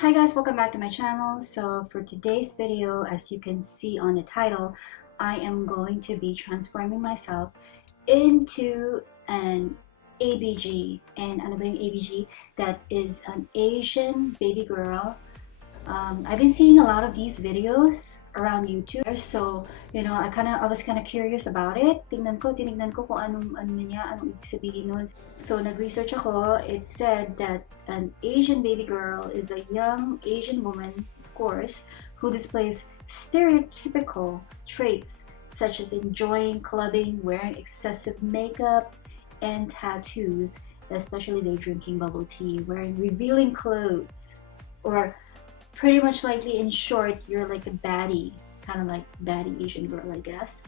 Hi guys, welcome back to my channel. So for today's video, as you can see on the title, I am going to be transforming myself into an ABG. And ano ba yung ABG? That is an Asian baby girl. I've been seeing a lot of these videos around YouTube. So, you know, I was kind of curious about it. Tinignan ko kung anong ibig sabihin nun. So, nag-research ako. It said that an Asian baby girl is a young Asian woman, of course, who displays stereotypical traits such as enjoying clubbing, wearing excessive makeup, and tattoos, especially they're drinking bubble tea, wearing revealing clothes, or pretty much likely, in short, you're like a baddie, kind of like baddie Asian girl, I guess.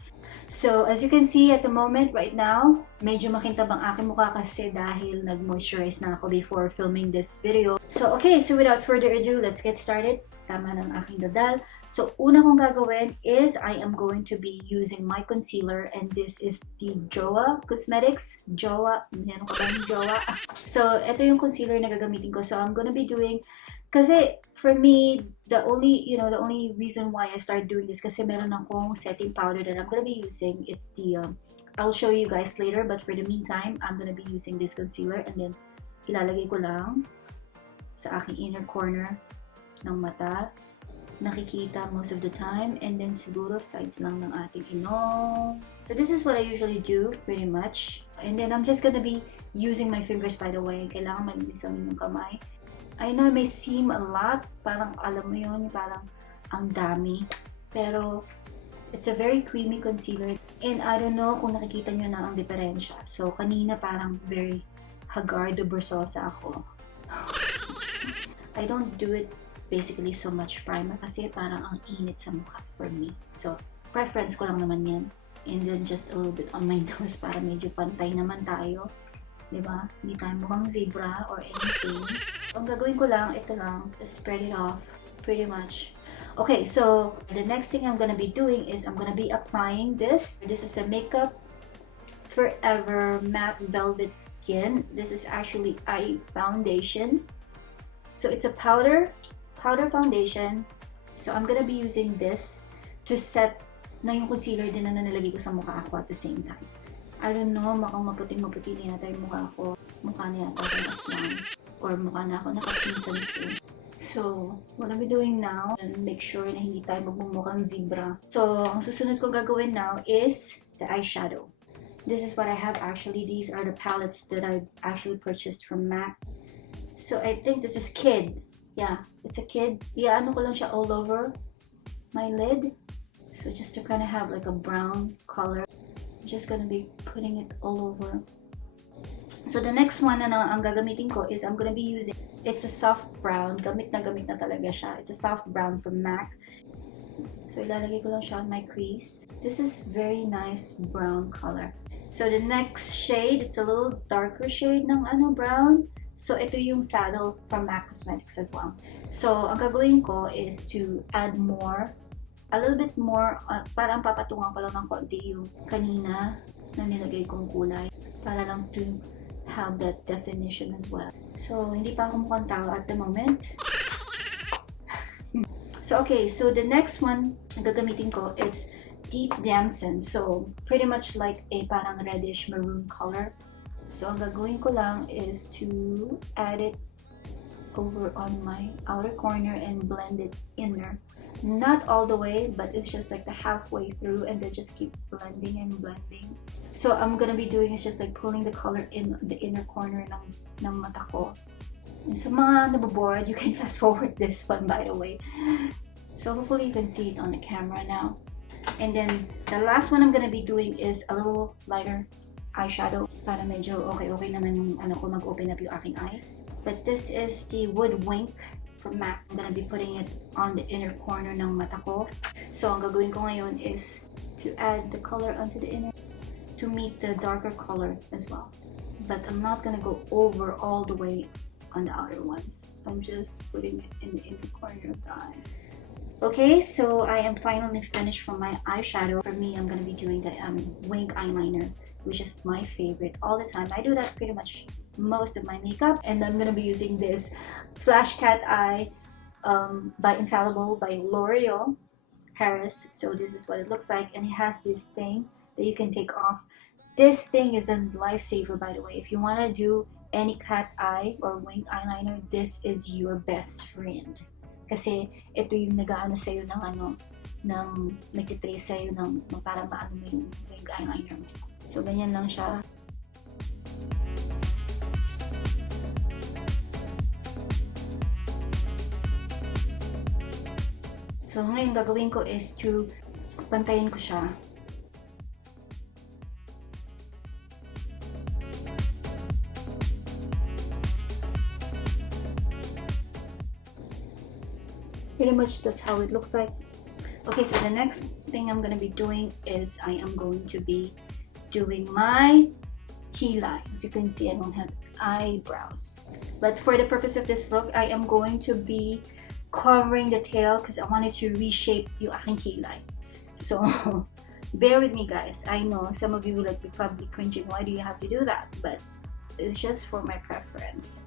So, as you can see at the moment, right now, medyo makintab ang aking mukha kasi dahil nag-moisturize na ako before filming this video. So, okay, so without further ado, let's get started. Tama ng aking dadal. So, una kong gagawin is I am going to be using my concealer, and this is the Joah Cosmetics. Joah, meron ko ba yung Joah? So, ito yung concealer na gagamitin ko. So, I'm gonna be doing kasi for me, the only reason why I started doing this kasi meron akong setting powder that I'm gonna be using. It's the, I'll show you guys later, but for the meantime, I'm gonna be using this concealer and then ilalagay ko lang sa aking inner corner ng mata. Nakikita most of the time, and then siguro sides lang ng ating ilong. So this is what I usually do, pretty much. And then I'm just gonna be using my fingers, by the way. Kailangan malinis ang inyong kamay. I know it may seem a lot, parang alam mo yun, parang ang dami. Pero, it's a very creamy concealer. And I don't know kung nakikita nyo na ang diferensya. So, kanina parang very haggard o bursosa ako. I don't do it basically so much primer kasi parang ang init sa mukha for me. So, preference ko lang naman yan. And then just a little bit on my nose para medyo pantay naman tayo. Diba? Hindi tayo mukhang zebra or anything. Ang gagawin ko lang, ito lang, just spread it off, pretty much. Okay, so the next thing I'm gonna be doing is I'm gonna be applying this. This is the Makeup Forever Matte Velvet Skin. This is actually eye foundation. So it's a powder foundation. So I'm gonna be using this to set na yung concealer din na nalagay ko sa mukha ako at the same time. I don't know, mukhang maputing-maputi na yata yung mukha ko. Mukha na yata akong aswang. Or mukha na ako nakapinsan soon. So, what I'll be doing now, and make sure na hindi tayo magmumukhang zebra. So, ang susunod kong gagawin now is the eyeshadow. This is what I have actually. These are the palettes that I actually purchased from MAC. So, I think this is Kid. Yeah, it's a Kid. Ano ko lang siya all over my lid. So, just to kind of have like a brown color. I'm just gonna be putting it all over. So the next one na ang gagamitin ko is I'm gonna be using, it's a soft brown. Gamit na talaga siya. It's a soft brown from MAC. So ilalagay ko lang siya on my crease. This is very nice brown color. So the next shade, it's a little darker shade ng brown. So ito yung Saddle from MAC Cosmetics as well. So ang gagawin ko is to add a little bit more, parang papatungan ko lang ng konti yung kanina na nilagay kong kulay para lang to have that definition as well. So, hindi pa ako mukhang tao at the moment. So, okay. So, the next one na gagamitin ko is Deep Damson. So, pretty much like a parang reddish maroon color. So, ang gagawin ko lang is to add it over on my outer corner and blend it inner. Not all the way, but it's just like the halfway through, and then just keep blending and blending. So I'm gonna be doing is just like pulling the color in the inner corner ng mata ko. And so mga nabobored, you can fast forward this one, by the way. So hopefully you can see it on the camera now. And then the last one I'm gonna be doing is a little lighter eyeshadow para medyo okay naman yung ko mag-open up yung aking eye. But this is the Wood Wink from MAC. I'm gonna be putting it on the inner corner ng mata ko. So, ang gagawin ko ngayon is to add the color onto the inner to meet the darker color as well. But I'm not gonna go over all the way on the outer ones. I'm just putting it in the inner corner of the eye. Okay, so I am finally finished from my eyeshadow. For me, I'm gonna be doing the Wink Eyeliner, which is my favorite all the time. I do that pretty much most of my makeup, and I'm gonna be using this Flash Cat Eye by Infallible by L'Oreal Paris. So this is what it looks like, and it has this thing that you can take off. This thing is a lifesaver, by the way. If you want to do any cat eye or winged eyeliner, this is your best friend. Kasi ito yung nag-aano sa'yo ng nagtitrace sa'yo ng para maano mo yung winged eyeliner mo. So ganyan lang siya. So ngayon gagawin ko is to pantayin ko siya. Pretty much that's how it looks like. Okay, so the next thing I'm gonna be doing is I am going to be doing my key line. As you can see, I don't have eyebrows. But for the purpose of this look, I am going to be covering the tail because I wanted to reshape yung aking key line. So, bear with me guys. I know some of you will be probably cringing, why do you have to do that? But it's just for my preference.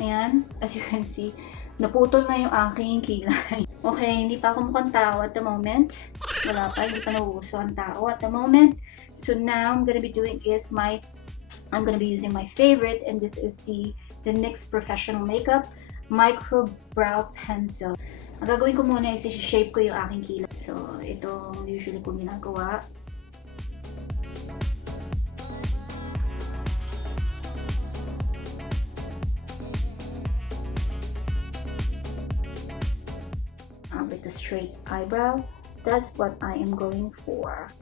Ayan, as you can see, naputol na yung aking key line. Okay, hindi pa ako mukhang tao at the moment. Wala pa, hindi pa nauuso ang tao at the moment. So now I'm gonna be doing is I'm gonna be using my favorite, and this is the NYX Professional Makeup Microbrow Pencil. Ang gagawin ko muna is i-shape ko yung aking kilay. So ito usually kong ginagawa. With a straight eyebrow, that's what I am going for.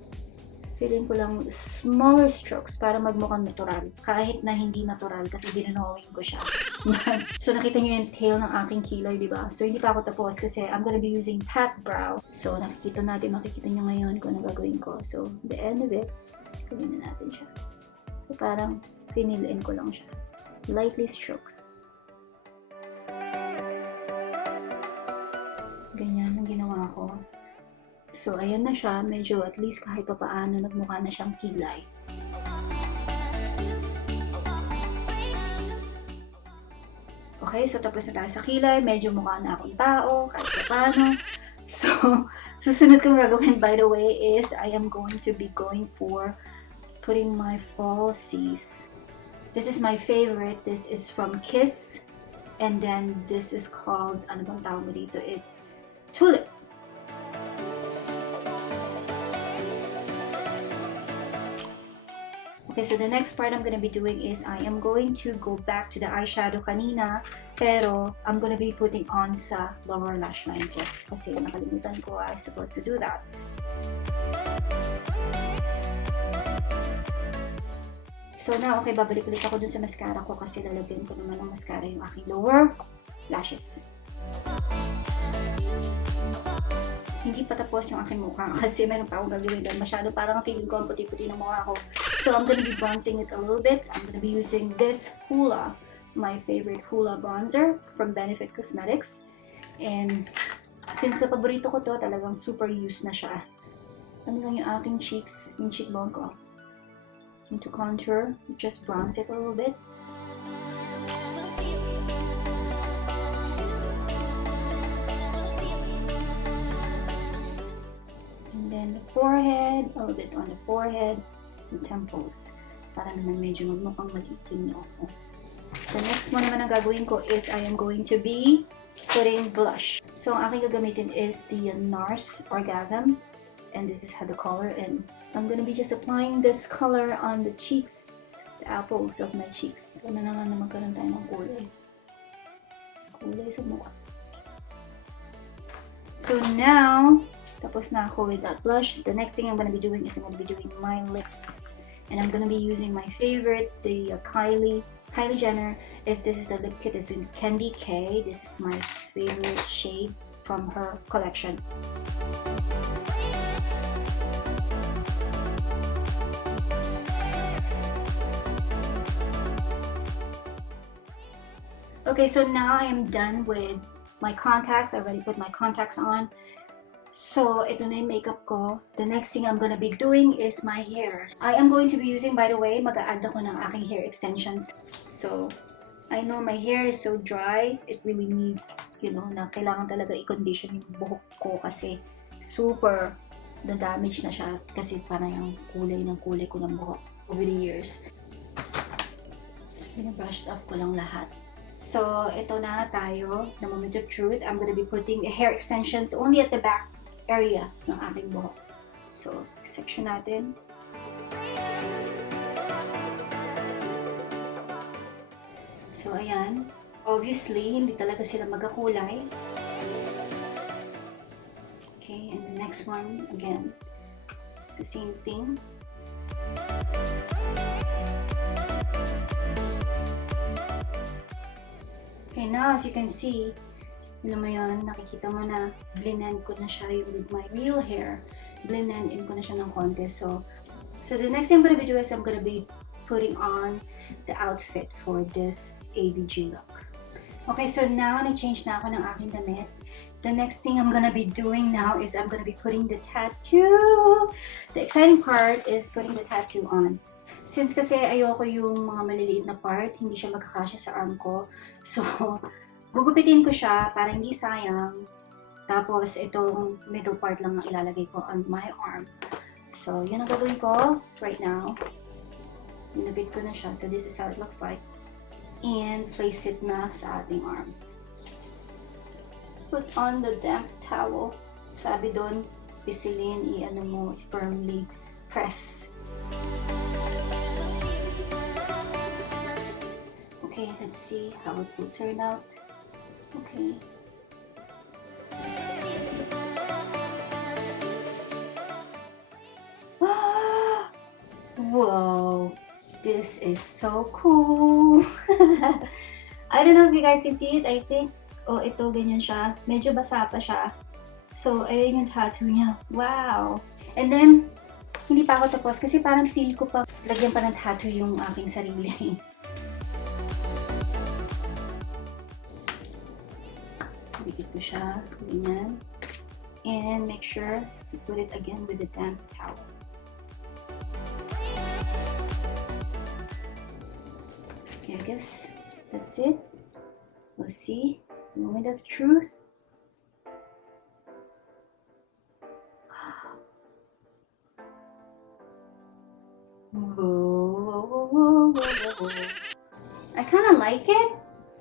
Feeling ko lang smaller strokes para magmukhang natural, kahit na hindi natural kasi dinanawin ko siya. So nakita niyo yung tail ng aking kilay, di ba? So hindi pa ako tapos kasi I'm gonna be using TatBrow. So makikita niyo ngayon kung ano gagawin ko. So the end of it, gawin na natin siya. So parang finil-in ko lang siya. Lightly strokes. Ganyan ang ginawa ko. So, ayan na siya. Medyo at least kahit pa paano nagmukha na siyang kilay. Okay, so tapos na tayo sa kilay. Medyo mukha na akong tao, kahit pa paano. So, susunod kong gagawin, by the way, is I am going to be going for putting my falsies. This is my favorite. This is from Kiss. And then, this is called, ano bang tawag mo dito? It's Tulip. Okay, so the next part I'm gonna be doing is I am going to go back to the eyeshadow kanina, pero I'm gonna be putting on sa lower lash line ko kasi nakalimutan ko I was supposed to do that. So now, okay, babalik ulit ako dun sa mascara ko kasi lalagyan ko naman ng mascara yung aking lower lashes. Hindi pa tapos yung aking mukha kasi meron pa akong gagawin doon. Masyado parang feeling ko ang puti-puti ng mukha ko. So I'm gonna be bronzing it a little bit. I'm gonna be using this Hoola, my favorite Hoola bronzer from Benefit Cosmetics. And since sa paborito ko to, talagang super used na siya. Ano lang yung aking cheeks, yung cheekbone ko. And to contour, just bronze it a little bit. Then the forehead, a little bit on the forehead, and temples. Para naman medyo magmukhang malitin nyo ako. The next one naman ang gagawin ko is I am going to be putting blush. So ang aking gagamitin is the NARS Orgasm. And this is how the color, and I'm gonna be just applying this color on the cheeks, the apples of my cheeks. So na naman na magkaroon tayo ng kulay. Kulay sa mukha. So now, tapos na ako with that blush. The next thing I'm gonna be doing is I'm gonna be doing my lips. And I'm gonna be using my favorite, the Kylie Jenner. This is the lip kit, it's in Candy K. This is my favorite shade from her collection. Okay, so now I am done with my contacts. I already put my contacts on. So, ito na yung makeup ko. The next thing I'm gonna be doing is my hair. I am going to be using, by the way, mag-a-add ako ng aking hair extensions. So, I know my hair is so dry. It really needs, you know, na kailangan talaga i-condition yung buhok ko kasi super na-damage na siya kasi parang yung kulay ko ng buhok over the years. Pina-brushed off ko lang lahat. So, ito na tayo. The moment of truth. I'm gonna be putting the hair extensions only at the back area ng aking buhok. So, section natin. So, ayan. Obviously, hindi talaga sila magkakulay. Okay, and the next one, again, the same thing. Okay, now, as you can see, alam mo yun, nakikita mo na, blend ko na siya yung with my real hair. Blend in ko na siya ng konti. So the next thing I'm gonna be doing is I'm gonna be putting on the outfit for this ABG look. Okay, so now, nag-change na ako ng aking damit. The next thing I'm gonna be doing now is I'm gonna be putting the tattoo. The exciting part is putting the tattoo on. Since kasi ayoko yung mga maliliit na part, hindi siya magkakasya sa arm ko. So, gugupitin ko siya para hindi sayang. Tapos, itong middle part lang ang ilalagay ko on my arm. So, yun ang gagawin ko right now. Ninabit ko na siya. So, this is how it looks like. And place it na sa ating arm. Put on the damp towel. Sabi doon, pisilin, i-ano mo, firmly press. Okay, let's see how it will turn out. Okay. Whoa! This is so cool! I don't know if you guys can see it. I think, oh, ito, ganyan siya. Medyo basa pa siya. So, ayun yung tattoo niya. Wow! And then, hindi pa ako tapos kasi parang feel ko pa lagyan pa ng tattoo yung aking sarili. Dikit ko siya. Ganyan. And make sure you put it again with the damp towel. Okay, I guess that's it. We'll see. The moment of truth. Whoa. I kind of like it.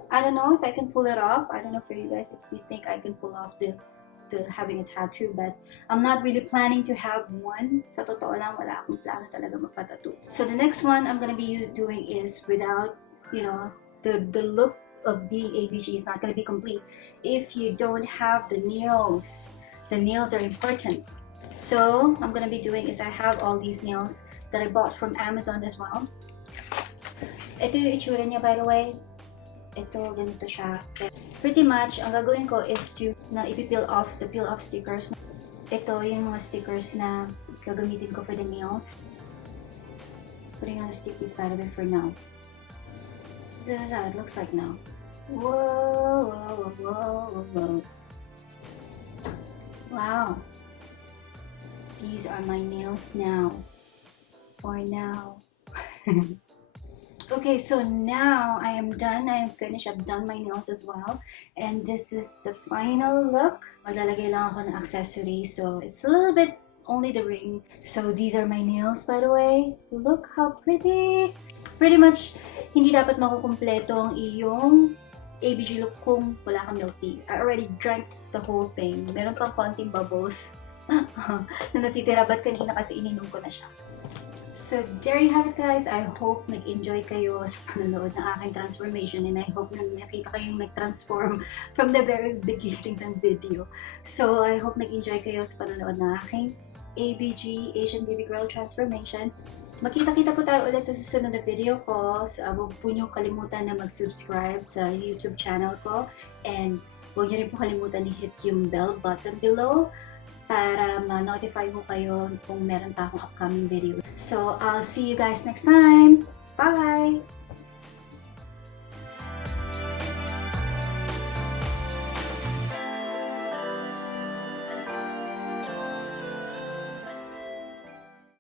I don't know if I can pull it off. I don't know for you guys if you think I can pull off the having a tattoo, but I'm not really planning to have one. Sa totoo lang, wala akong plano talaga magpa-tattoo. So the next one I'm gonna be doing is without, you know, the look of being ABG is not gonna be complete if you don't have the nails. The nails are important. So I'm gonna be doing is I have all these nails that I bought from Amazon as well. Ito yung itsura niya, by the way. Ito, ganito siya. Pretty much, ang gagawin ko is to ipipeel off the peel-off stickers. Ito yung mga stickers na gagamitin ko for the nails. Putting on the stickies by the way for now. This is how it looks like now. Whoa. Wow. These are my nails now. For now. Okay, so now I am done. I am finished. I've done my nails as well. And this is the final look. Maglalagay lang ako ng accessory. So it's a little bit only the ring. So these are my nails, by the way. Look how pretty. Pretty much, hindi dapat makukumpleto ang iyong ABG look kung wala kang milk tea. I already drank the whole thing. Meron pang konting bubbles na natitira, but kanina kasi ininom ko na siya. So, there you have it guys. I hope nag-enjoy kayo sa panonood ng aking transformation and I hope na nakita kayong nag-transform from the very beginning ng video. So, I hope nag-enjoy kayo sa panonood ng aking ABG, Asian Baby Girl Transformation. Makita-kita po tayo ulit sa susunod na video ko. So, huwag po nyo kalimutan na mag-subscribe sa YouTube channel ko and huwag nyo rin po kalimutan i-hit yung bell button below para ma-notify mo kayo kung meron pa akong upcoming video. So, I'll see you guys next time. Bye!